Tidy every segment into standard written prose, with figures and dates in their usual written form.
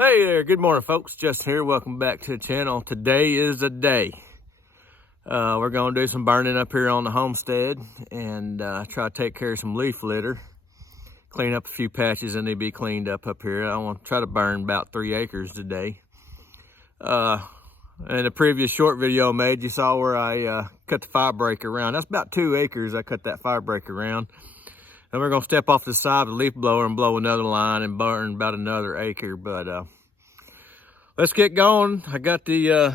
Hey there, good morning folks. Justin here, welcome back to the channel. Today is the day. We're gonna do some burning up here on the homestead and try to take care of some leaf litter. Clean up a few patches that need to be cleaned up here. I want to try to burn about 3 acres today. In the previous short video I made, you saw where I cut the fire break around. That's about 2 acres I cut that fire break around. And we're gonna step off the side of the leaf blower and blow another line and burn about another acre. But let's get going. I got the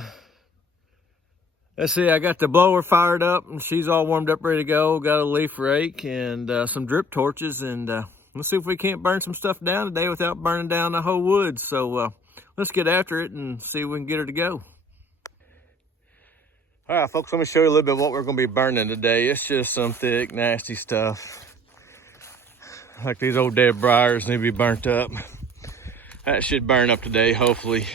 I got the blower fired up and she's all warmed up, ready to go. Got a leaf rake and some drip torches, and let's see if we can't burn some stuff down today without burning down the whole woods. So let's get after it and see if we can get her to go. All right, folks, let me show you a little bit what we're gonna be burning today. It's just some thick, nasty stuff. Like these old dead briars need to be burnt up. That should burn up today, hopefully.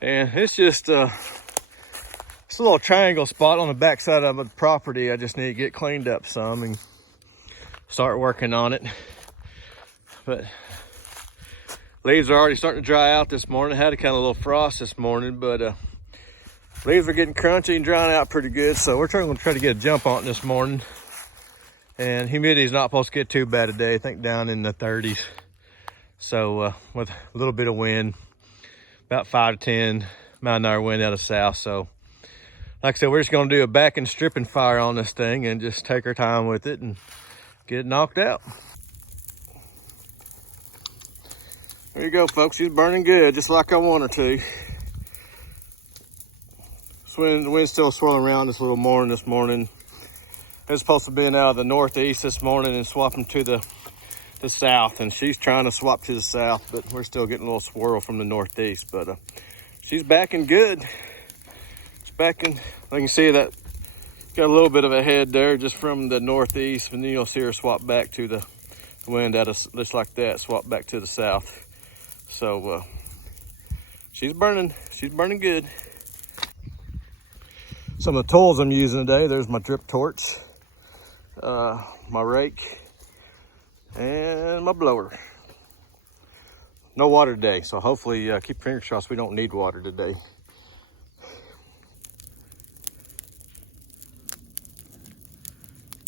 And it's just it's a little triangle spot on the back side of the property. I just need to get cleaned up some and start working on it. But leaves are already starting to dry out this morning. I had a kind of little frost this morning, but leaves are getting crunchy and drying out pretty good. So we're going to try to get a jump on it this morning. And humidity is not supposed to get too bad today. I think down in the 30s. So with a little bit of wind, about 5 to 10 mile an hour wind out of south. So like I said, we're just gonna do a back and stripping fire on this thing and just take our time with it and get it knocked out. There you go, folks. She's burning good, just like I want her to. The wind's still swirling around this little morning this morning. It's supposed to be out of the northeast this morning and swapping to the south, and she's trying to swap to the south, but we're still getting a little swirl from the northeast. But she's backing good. It's backing. I can see that got a little bit of a head there just from the northeast, and then you'll see her swap back to the wind out of just like that, swap back to the south. So she's burning good. Some of the tools I'm using today, there's my drip torch, my rake, and my blower. No water today, so hopefully keep your fingers crossed we don't need water today.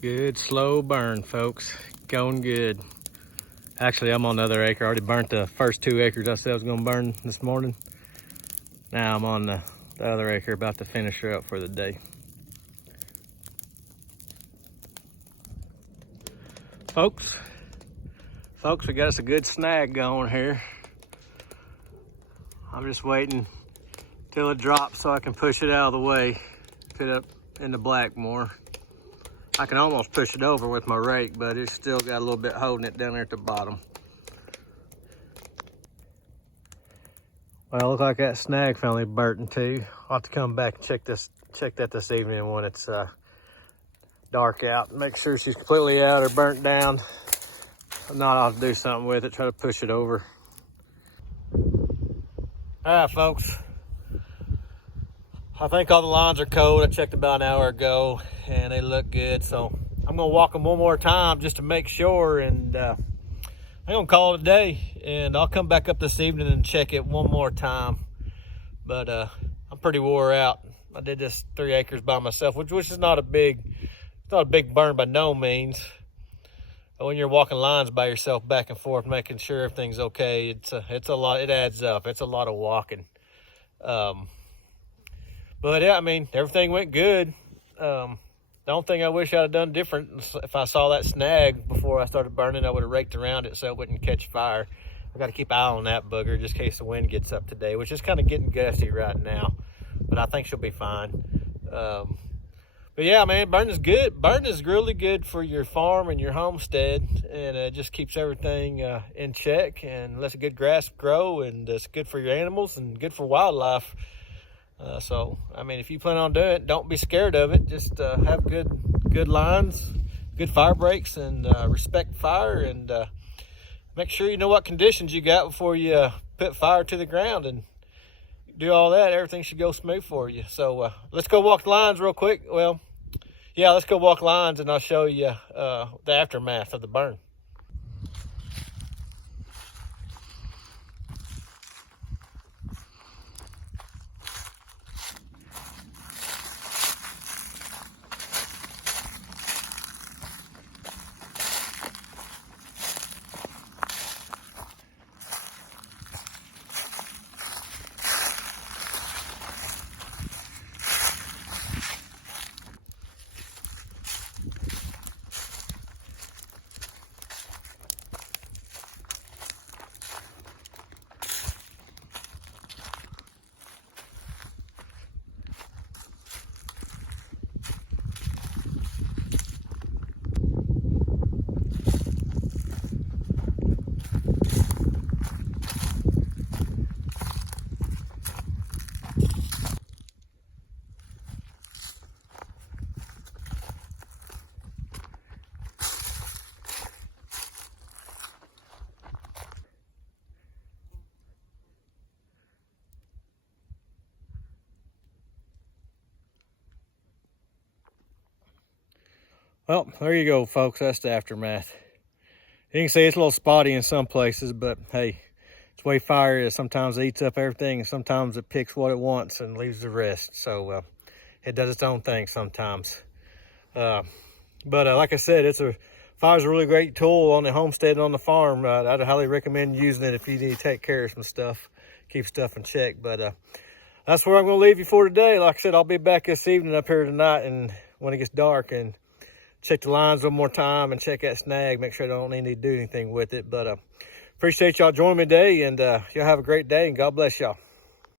Good slow burn, folks. Going good. Actually, I'm on the other acre. I already burnt the first 2 acres I said I was gonna burn this morning. Now I'm on the other acre, about to finish her up for the day. Folks, we got us a good snag going here. I'm just waiting till it drops so I can push it out of the way, put it up in the black more. I can almost push it over with my rake, but it's still got a little bit holding it down there at the bottom. Well, it looks like that snag finally burnt too. I'll have to come back and check that this evening when it's dark out. Make sure she's completely out or burnt down. If not, I'll do something with it, try to push it over. All right, folks. I think all the lines are cold. I checked about an hour ago and they look good. So I'm gonna walk them one more time just to make sure, and I'm gonna call it a day, and I'll come back up this evening and check it one more time. But I'm pretty wore out. I did this 3 acres by myself, which is not a big burn by no means. But when you're walking lines by yourself back and forth, making sure everything's okay, it's a lot. It adds up. It's a lot of walking. But yeah, I mean, everything went good. The only thing I wish I'd have done different, if I saw that snag before I started burning, I would have raked around it so it wouldn't catch fire. I got to keep an eye on that bugger just in case the wind gets up today, which is kind of getting gusty right now, but I think she'll be fine. But yeah, man, burning is good. Burning is really good for your farm and your homestead, and it just keeps everything in check and lets good grass grow, and it's good for your animals and good for wildlife. So, I mean, if you plan on doing it, don't be scared of it. Just have good lines, good fire breaks, and respect fire, and make sure you know what conditions you got before you put fire to the ground, and do all that. Everything should go smooth for you. So let's go walk the lines real quick. Well, yeah, let's go walk lines, and I'll show you the aftermath of the burn. Well, there you go, folks. That's the aftermath. You can see it's a little spotty in some places, but hey, it's the way fire is. Sometimes it eats up everything, and sometimes it picks what it wants and leaves the rest. So it does its own thing sometimes. But like I said, fire's a really great tool on the homestead and on the farm. I'd highly recommend using it if you need to take care of some stuff, keep stuff in check. But that's where I'm going to leave you for today. Like I said, I'll be back this evening up here tonight, and when it gets dark, and check the lines one more time and check that snag, make sure I don't need to do anything with it. But appreciate y'all joining me today, and y'all have a great day, and God bless y'all.